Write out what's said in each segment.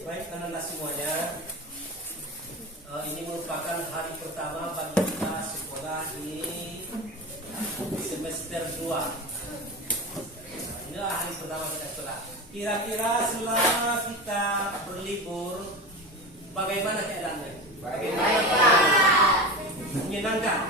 Baik anak-anak semuanya, ini merupakan hari pertama bagi kita sekolah di semester 2. Inilah hari pertama kita sekolah. Kira-kira selama kita berlibur, bagaimana keadaannya? Menyenangkan.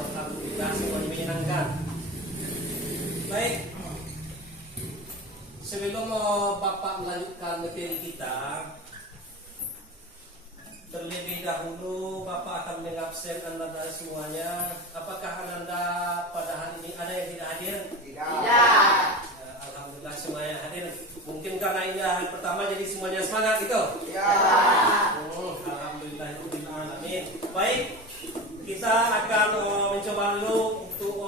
Alhamdulillah semuanya menyenangkan. Baik. Sebelum Bapak melanjutkan materi kita, terlebih dahulu Bapak akan mengabsen Anda semuanya. Apakah Anda pada hari ini ada yang tidak hadir? Tidak. Alhamdulillah semuanya hadir. Mungkin karena ini hari pertama jadi semuanya semangat gitu? Ya. Alhamdulillah. Amin. Baik, kita akan mencoba dulu untuk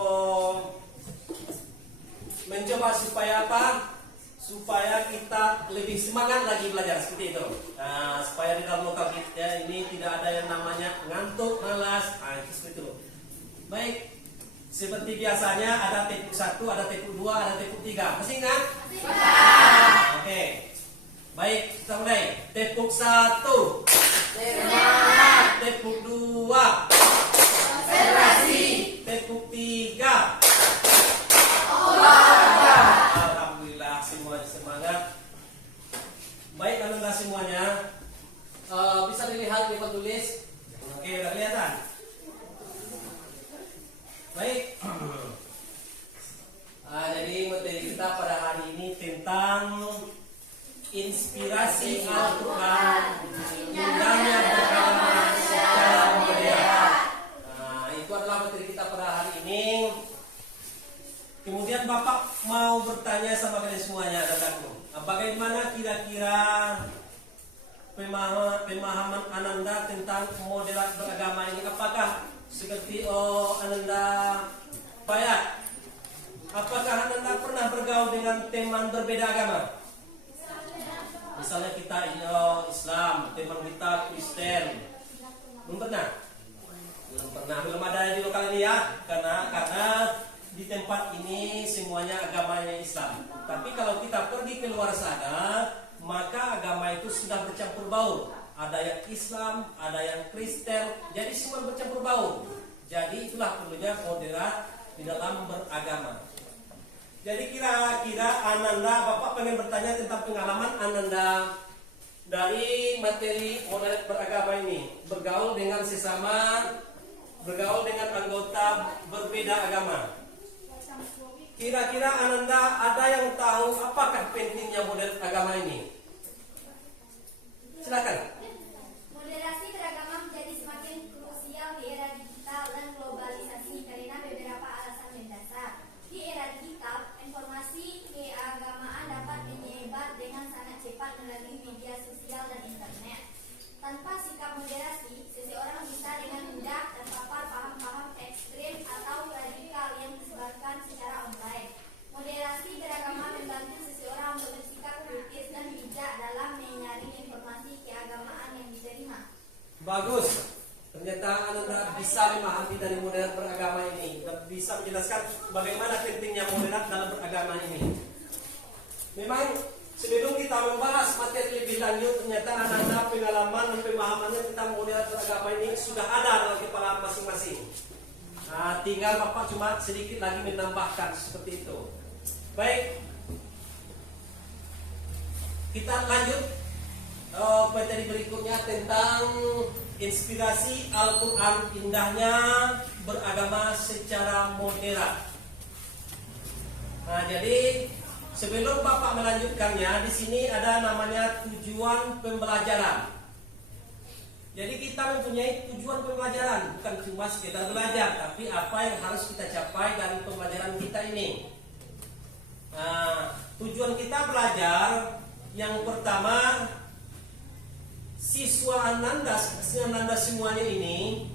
mencoba supaya apa? Supaya kita lebih semangat lagi belajar seperti itu. Nah, supaya di dalam lokal kita ini tidak ada yang namanya ngantuk, malas. Nah, itu seperti itu. Baik, seperti biasanya ada tepuk 1, ada tepuk 2, ada tepuk 3. Masih ingat? Oke. Baik, kita mulai. Tepuk 1. Semangat. Tepuk 2. Konsentrasi. Tepuk 3. Olahraga. Alhamdulillah semuanya semangat. Baik anak-anak semuanya, bisa dilihat di penulis. Oke, udah kelihatan. Baik. Jadi materi kita pada hari ini tentang inspirasi Al-Quran, indahnya beragama secara modern. Nah, itu adalah materi kita pada hari ini. Kemudian Bapak mau bertanya sama kalian semuanya, saudaraku, bagaimana kira-kira pemahaman Ananda tentang moderat beragama ini? Apakah seperti Ananda Bayat? Apakah Ananda pernah bergaul dengan teman berbeda agama? Misalnya kita Islam, teman kita Kristen. Belum pernah? Belum pernah, belum ada di lokal ini ya. Karena di tempat ini semuanya agamanya Islam. Tapi kalau kita pergi keluar sana, maka agama itu sudah bercampur baur. Ada yang Islam, ada yang Kristen, jadi semua bercampur baur. Jadi itulah perlunya moderat di dalam beragama. Jadi kira-kira Ananda, Bapak pengen bertanya tentang pengalaman Ananda dari materi moderat beragama ini, bergaul dengan sesama, bergaul dengan anggota berbeda agama. Kira-kira Ananda ada yang tahu apakah pentingnya moderat agama ini? Silakan. Moderasi beragama menjadi semakin krusial di era digital dan globalisasi karena beberapa alasan mendasar. Di era digital, informasi keagamaan dapat menyebar dengan sangat cepat melalui media sosial dan internet. Tanpa sikap moderasi, seseorang bisa dengan mudah terpapar paham-paham ekstrim atau radikal yang disebarkan secara online. Moderasi beragama membantu seseorang untuk bersikap kritis dan bijak dalam menyaring informasi keagamaan yang diterima. Bagus. Ternyata Anda bisa memahami dari moderat beragama ini dan bisa menjelaskan bagaimana pentingnya moderat dalam beragama ini. Memang sebelum kita membahas materi lebih lanjut, ternyata anak-anak pengalaman dan pemahamannya tentang moderat beragama ini sudah ada dalam kepala masing-masing. Nah, tinggal Bapak cuma sedikit lagi menambahkan seperti itu. Baik, kita lanjut materi berikutnya tentang inspirasi Al-Quran, indahnya beragama secara moderat. Nah, jadi sebelum Bapak melanjutkannya, di sini ada namanya tujuan pembelajaran. Jadi kita mempunyai tujuan pembelajaran, bukan cuma sekedar belajar, tapi apa yang harus kita capai dari pembelajaran kita ini. Nah, tujuan kita belajar yang pertama, siswa Ananda semuanya ini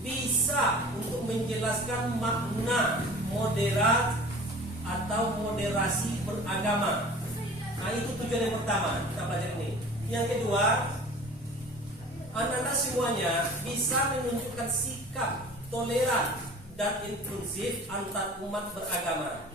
bisa untuk menjelaskan makna moderat atau moderasi beragama. Nah, itu tujuan yang pertama kita belajar ini. Yang kedua, Ananda semuanya bisa menunjukkan sikap toleran dan inklusif antar umat beragama.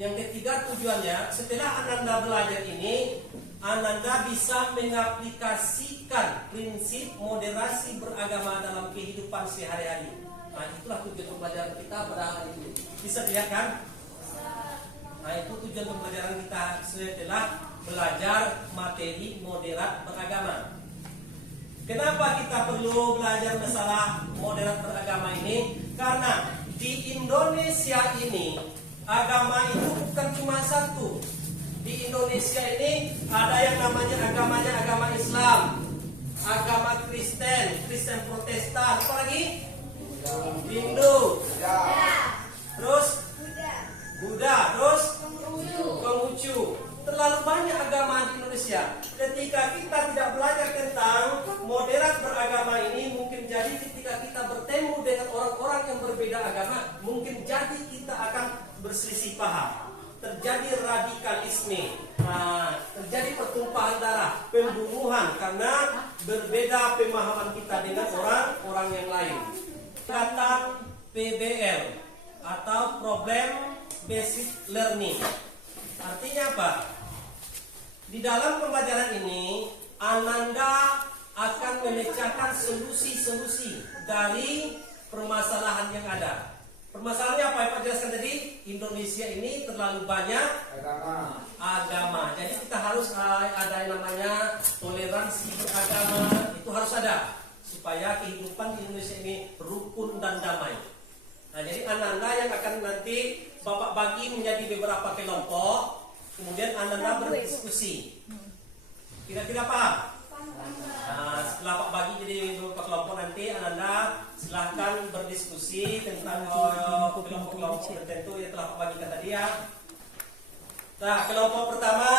Yang ketiga tujuannya, setelah Ananda belajar ini, Ananda bisa mengaplikasikan prinsip moderasi beragama dalam kehidupan sehari-hari. Nah, itulah tujuan pembelajaran kita pada hari ini. Bisa dilihat kan? Nah, itu tujuan pembelajaran kita setelah belajar materi moderat beragama. Kenapa kita perlu belajar masalah moderat beragama ini? Karena di Indonesia ini agama itu bukan cuma satu. Di Indonesia ini ada yang namanya agamanya agama Islam, agama Kristen, Kristen Protestan, apa lagi? Hindu, terus Buddha, terus Konghucu. Terlalu banyak agama di Indonesia. Ketika kita tidak belajar tentang moderat beragama ini, mungkin jadi ketika kita bertemu dengan orang-orang yang berbeda agama, mungkin jadi kita akan berselisih paham. Terjadi radikalisme, terjadi pertumpahan darah, pembunuhan karena berbeda pemahaman kita dengan orang-orang yang lain. Kata PBL atau Problem Basic Learning. Artinya apa? Di dalam pembelajaran ini, Ananda akan memecahkan solusi-solusi dari permasalahan yang ada. Permasalahannya apa yang Pak jelaskan tadi? Indonesia ini terlalu banyak agama. Jadi kita harus ada yang namanya toleransi beragama. Itu harus ada supaya kehidupan di Indonesia ini rukun dan damai. Nah, jadi Ananda yang akan nanti Bapak bagi menjadi beberapa kelompok, kemudian Ananda berdiskusi. Kira-kira paham? Nah, setelah Pak bagi jadi beberapa kelompok nanti Ananda silahkan berdiskusi tentang kelompok-kelompok tertentu yang telah Pak bagikan tadi ya. Nah, kelompok pertama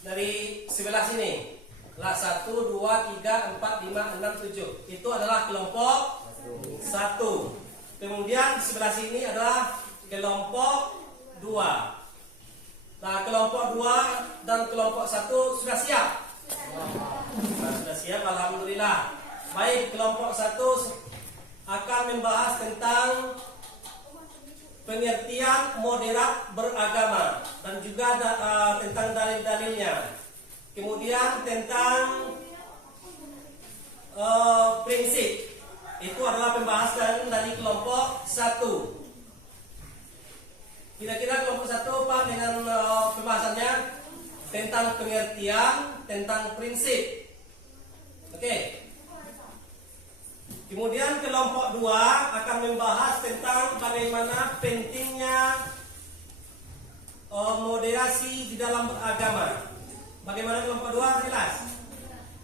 dari sebelah sini. Lah 1, 2, 3, 4, 5, 6, 7. Itu adalah kelompok 1. Kemudian di sebelah sini adalah kelompok 2. Nah, kelompok 2 dan kelompok 1 sudah siap? Nah, sudah siap, alhamdulillah. Baik, kelompok 1 akan membahas tentang pengertian moderat beragama dan juga tentang dalil-dalilnya. Kemudian tentang prinsip. Itu adalah pembahasan dari kelompok 1. Kira-kira kelompok 1 paham dengan pembahasannya tentang pengertian, tentang prinsip. Oke. Kemudian kelompok 2 akan membahas tentang bagaimana pentingnya moderasi di dalam beragama. Bagaimana kelompok 2 jelas?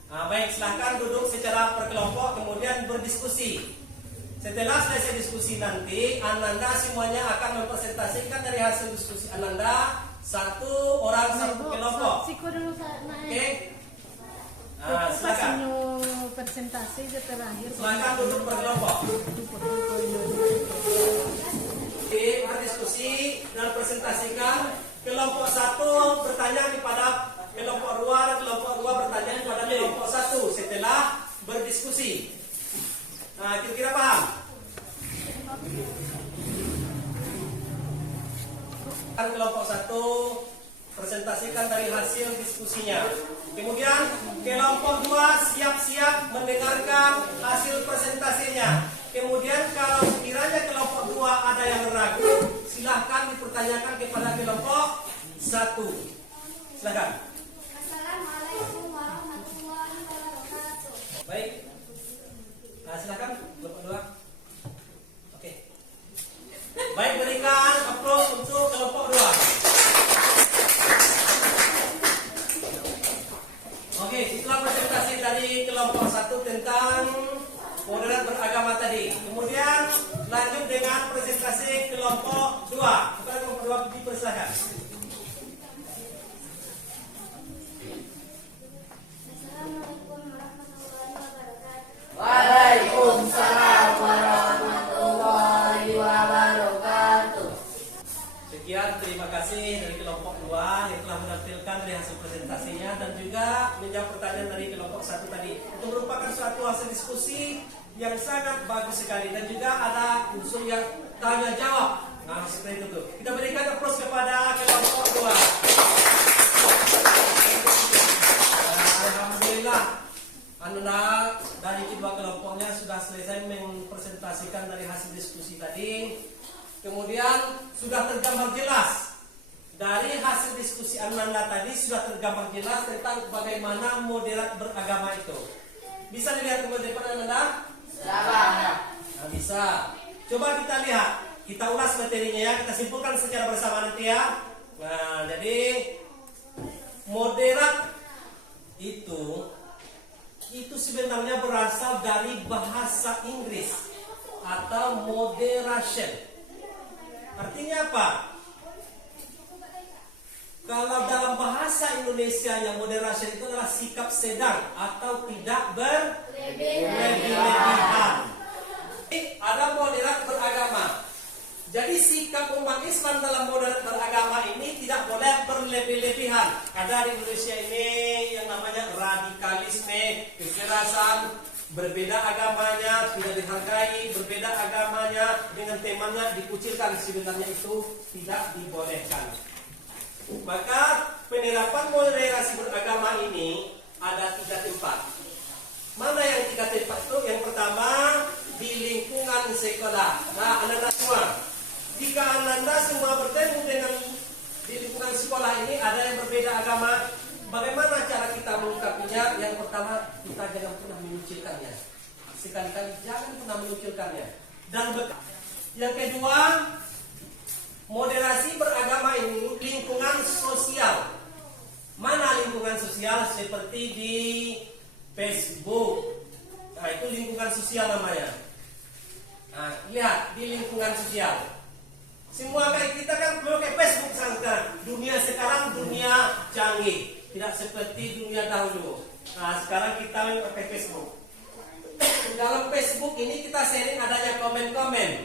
Nah, baik, silahkan duduk secara perkelompok kemudian berdiskusi. Setelah selesai diskusi nanti, Ananda semuanya akan mempresentasikan dari hasil diskusi Ananda satu orang satu kelompok. Oke? Nah, silakan. Presentasi terakhir. Silakan duduk berkelompok. Oke, berdiskusi dan presentasikan. Kelompok 1 bertanya kepada kelompok 2 dan kelompok 2 bertanya kepada kelompok 1 setelah berdiskusi. Nah, kira-kira paham? Kelompok 1 presentasikan dari hasil diskusinya. Kemudian kelompok 2 siap-siap mendengarkan hasil presentasinya. Kemudian kalau sekiranya kelompok 2 ada yang ragu, silahkan dipertanyakan kepada kelompok 1. Silahkan. Assalamualaikum warahmatullahi wabarakatuh. Baik. Nah, silakan kelompok 2. Oke. Baik, berikan aplaus untuk kelompok 2. Oke, setelah presentasi dari kelompok 1 tentang moderat beragama tadi. Kemudian lanjut dengan presentasi kelompok 2. Kepada kelompok 2 dipersilakan. Assalamualaikum warahmatullahi wabarakatuh. Waalaikumsalam warahmatullahi wabarakatuh. Sekian, terima kasih dari kelompok 2 yang telah menampilkan dari hasil presentasinya dan juga menjawab pertanyaan dari kelompok 1 tadi. Itu merupakan suatu hasil diskusi yang sangat bagus sekali dan juga ada unsur yang tanya jawab Nah, seperti itu tuh. Kita berikan applause kepada kelompok 2. Alhamdulillah, dari kedua kelompoknya sudah selesai mempresentasikan dari hasil diskusi tadi. Kemudian sudah tergambar jelas dari hasil diskusi Ananda tadi, sudah tergambar jelas tentang bagaimana moderat beragama itu. Bisa dilihat kemudian depan Ananda? Nah, bisa. Coba kita lihat, kita ulas materinya ya, kita simpulkan secara bersama nanti ya. Nah, jadi moderat itu sebenarnya berasal dari bahasa Inggris atau moderation. Artinya apa? Kalau dalam bahasa Indonesia yang moderation itu adalah sikap sedang atau tidak berlebih-lebihan. Ada moderat beragama. Jadi sikap umat Islam dalam moderat beragama ini tidak boleh berlebih-lebihan. Ada di Indonesia ini yang namanya radikalisme, kekerasan, berbeda agamanya tidak dihargai, berbeda agamanya dengan temannya dikucilkan. Sebenarnya itu tidak dibolehkan. Maka penerapan moderasi beragama ini ada 3 tempat. Mana yang 3 tempat itu? Yang pertama di lingkungan sekolah. Nah, anak-anak semua, jika Anda semua bertemu dengan di lingkungan sekolah ini ada yang berbeda agama, bagaimana cara kita mengungkapinya? Yang pertama, kita jangan pernah mengucilkannya. Sekali-kali jangan pernah mengucilkannya. Dan yang kedua, moderasi beragama ini lingkungan sosial. Mana lingkungan sosial? Seperti di Facebook. Nah, itu lingkungan sosial namanya. Nah, lihat di lingkungan sosial. Semua kayak kita kan pakai Facebook sekarang. Dunia sekarang dunia canggih, tidak seperti dunia dahulu. Nah, sekarang kita pakai Facebook. Dalam Facebook ini kita sharing adanya komen-komen.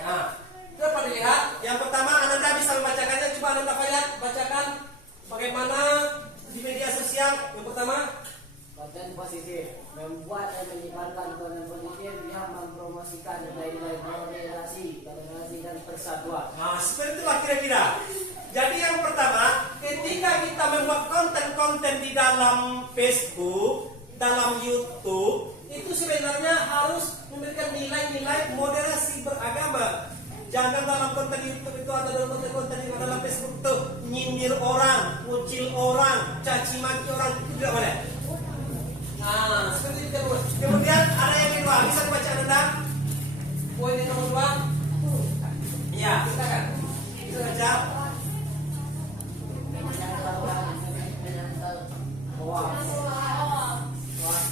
Nah, coba dilihat. Yang pertama, Anda bisa membacakannya. Coba Anda bacakan bagaimana di media sosial. Yang pertama, konten positif, membuat dan menyebarkan konten positif yang mempromosikan nilai-nilai moderasi, toleransi dan persatuan. nah seperti itulah kira-kira. Jadi yang pertama, ketika kita membuat konten-konten di dalam Facebook, dalam YouTube, itu sebenarnya harus memberikan nilai-nilai moderasi beragama. Jangan dalam konten YouTube itu atau dalam konten-konten yang ada dalam Facebook itu nyindir orang, ngucil orang, caci maki orang, itu tidak boleh. Nah, seperti itu. Kemudian ada yang kedua, bisa dibaca Anda? Poin yang nomor 2. Iya, silakan. Bisa baca. Hoax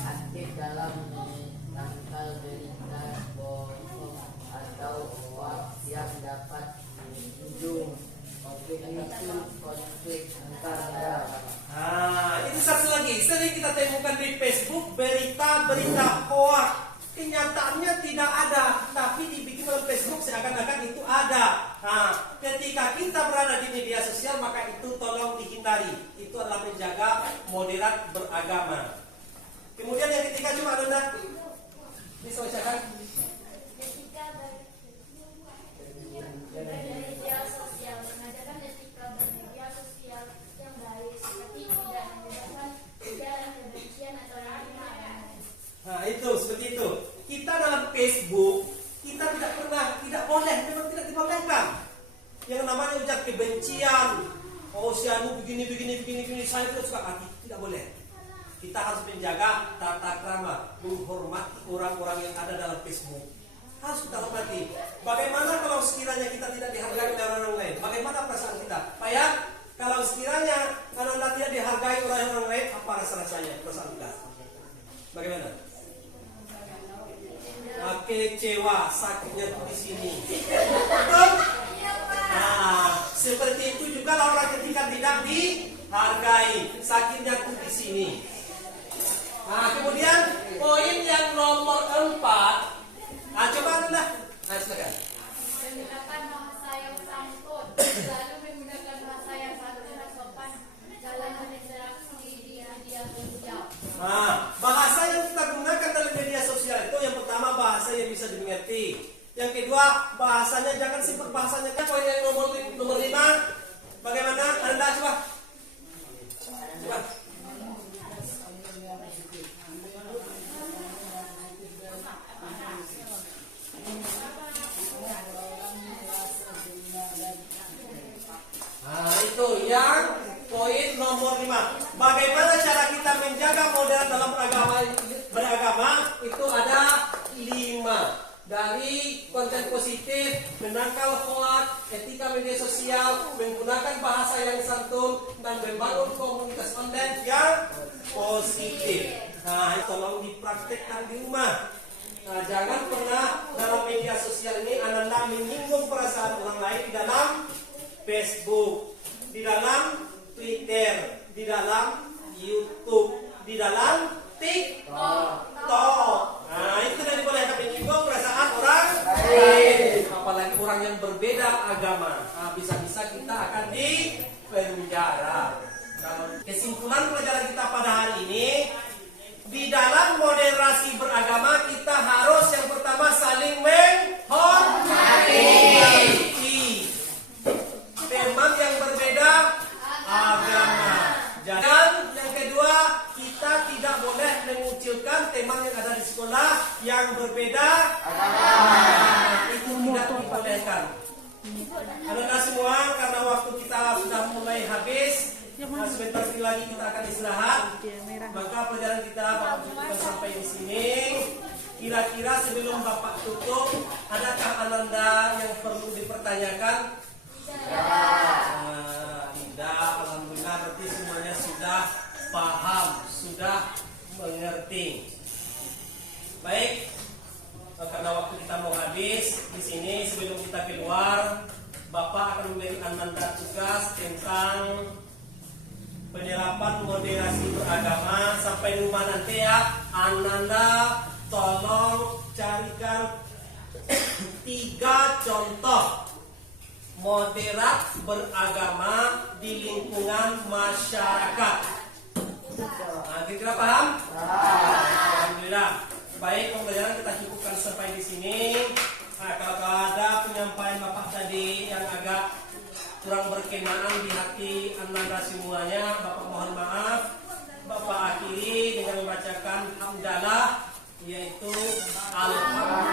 aktif dalam menangkal berita bohong atau hoax yang dapat memicu konflik antar negara. Nah, itu satu lagi. Sering kita temukan di Facebook berita-berita hoax. Kenyataannya tidak ada, tapi dibikin dalam Facebook seakan-akan itu ada. Nah, ketika kita berada di media sosial, maka itu tolong dihindari. Itu adalah menjaga moderat beragama. Kemudian yang ketiga, coba Anda bisa bacakan. Etika bermedia sosial, mengajarkan etika bermedia sosial yang baik, seperti tidak menyebarkan ujaran kebencian atau lain-lain. Nah, itu seperti itu. Kita dalam Facebook, kita tidak boleh, memang tidak dibolehkan yang namanya ujar kebencian. Oh, si anu begini, saya tidak suka hati, tidak boleh. Kita harus menjaga tata krama, menghormati orang-orang yang ada dalam Facebook. Harus kita hormati. Bagaimana kalau sekiranya kita tidak dihargai oleh orang lain? Bagaimana perasaan kita? Pak ya, kalau sekiranya Anda tidak dihargai oleh orang lain, apa rasanya perasaan kita? Bagaimana? Kecewa, sakitnya tuh di sini. Betul? Nah, seperti itu juga orang ketika tidak dihargai, sakitnya tuh di sini. Nah, kemudian poin yang nomor 4. Nah, coba Anda. Nah, silakan. Menggunakan bahasa yang santun, selalu menggunakan bahasa yang santun dan sopan dalam berinteraksi di media sosial. Nah, bahasa yang kita gunakan dalam media sosial itu yang pertama bahasa yang bisa dimengerti. Yang kedua, bahasa bahasanya, jangan simpel bahasanya. Kan poin yang nomor 5. Bagaimana? Anda coba. Coba. Nah, itu yang poin nomor 5. Bagaimana cara kita menjaga modern dalam beragama? Itu ada 5. Dari konten positif, menangkal hoak, etika media sosial, menggunakan bahasa yang santun, dan membangun komunitas online yang positif. Nah, tolong dipraktekkan di rumah. Nah, jangan pernah dalam media sosial ini Anda menyinggung perasaan orang lain di dalam Facebook, di dalam Twitter, di dalam YouTube, di dalam TikTok. Nah, itu tidak dibolehkan menyinggung perasaan orang lain, apalagi orang yang berbeda agama. Nah, bisa-bisa kita akan dipenjara. Kesimpulan pelajaran kita pada hari ini, di dalam moderasi beragama kita harus yang pertama saling menghormati teman yang berbeda agama. Dan yang kedua, kita tidak boleh mengucilkan teman yang ada di sekolah yang berbeda agama. Itu tidak dibolehkan. Anak-anak semua, karena waktu kita sudah mulai habis, sebentar lagi kita akan istirahat. Maka pelajaran kita Bapak cukupkan sampai di sini. Kira-kira sebelum Bapak tutup, adakah Ananda yang perlu dipertanyakan? Tidak. Alhamdulillah, berarti semuanya sudah paham, sudah mengerti. Baik, karena waktu kita mau habis di sini, sebelum kita keluar, Bapak akan memberi Ananda tugas tentang penerapan moderasi beragama. Sampai di rumah nanti ya, Ananda tolong carikan 3 contoh moderat beragama di lingkungan masyarakat. Nah, kira-kira paham? Alhamdulillah. Baik, pembelajaran kita cukupkan sampai di sini. Nah, kalau ada penyampaian Bapak tadi yang agak kurang berkenaan di hati Ananda semuanya, Bapak mohon maaf. Bapak akhiri dengan membacakan hamdalah, yaitu Alhamdulillah.